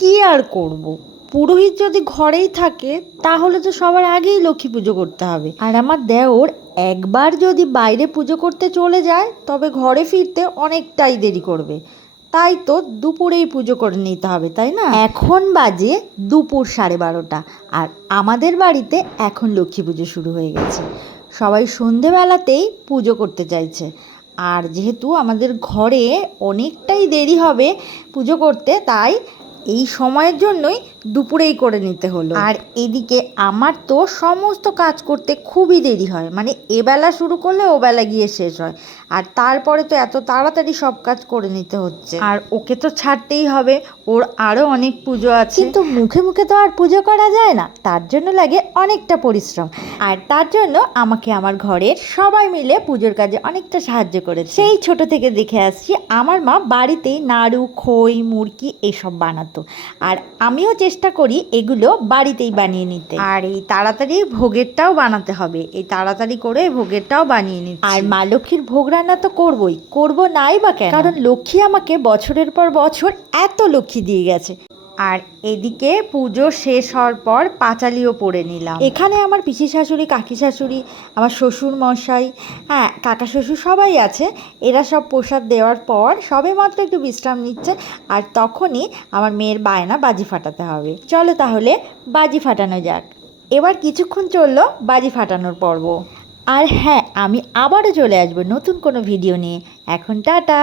কি আর করব। পুরোহিত যদি ঘরেই থাকে, তাহলে তো সবার আগেই লক্ষ্মী পুজো করতে হবে। আর আমার দেওর একবার যদি বাইরে পুজো করতে চলে যায়, তবে ঘরে ফিরতে অনেকটাই দেরি করবে। তাই তো দুপুরেই পুজো করে নিতে হবে, তাই না? এখন বাজে দুপুর সাড়ে বারোটা, আর আমাদের বাড়িতে এখন লক্ষ্মী পুজো শুরু হয়ে গেছে। সবাই সন্ধেবেলাতেই পুজো করতে চাইছে। আর যেহেতু আমাদের ঘরে অনেকটাই দেরি হবে পুজো করতে, তাই এই সময়ের জন্যই দুপুরেই করে নিতে হলো। আর এদিকে আমার তো সমস্ত কাজ করতে খুবই দেরি হয়। মানে এবেলা শুরু করলে ও বেলা গিয়ে শেষ হয়। আর তারপরে তো এত তাড়াতাড়ি সব কাজ করে নিতে হচ্ছে। আর ওকে তো ছাড়তেই হবে। ওর আরও অনেক পুজো আছে। কিন্তু মুখে মুখে তো আর পুজো করা যায় না। তার জন্য লাগে অনেকটা পরিশ্রম। আর তার জন্য আমাকে আমার ঘরের সবাই মিলে পুজোর কাজে অনেকটা সাহায্য করেছে। সেই ছোট থেকে দেখে আসছি আমার মা বাড়িতেই নাড়ু খই মুরকি এসব বানাতো। আর আমিও চেষ্টা করি এগুলো বাড়িতেই বানিয়ে নিতে। আর এই তাড়াতাড়ি ভোগেরটাও বানাতে হবে। এই তাড়াতাড়ি করে ভোগেরটাও বানিয়ে নিতে আর মা লক্ষ্মীর ভোগ রান্না তো করবই। করব নাই বা কেন? কারণ লক্ষ্মী আমাকে বছরের পর বছর এত লক্ষ্মী দিয়ে গেছে। আর এদিকে পুজো শেষ হওয়ার পর পাঁচালিও পড়ে নিলাম। এখানে আমার পিসি শাশুড়ি, কাকি শাশুড়ি, আমার শ্বশুর মশাই হ্যাঁ কাকা শ্বশুর সবাই আছে। এরা সব প্রসাদ দেওয়ার পর সবে মাত্র একটু বিশ্রাম নিচ্ছে আর তখনই আমার মেয়ের বায়না বাজি ফাটাতে হবে। চলো তাহলে বাজি ফাটানো যাক। এবার কিছুক্ষণ চলল বাজি ফাটানোর পর্ব। আর হ্যাঁ আমি আবারও চলে আসব নতুন কোনো ভিডিও নিয়ে। এখন টাটা!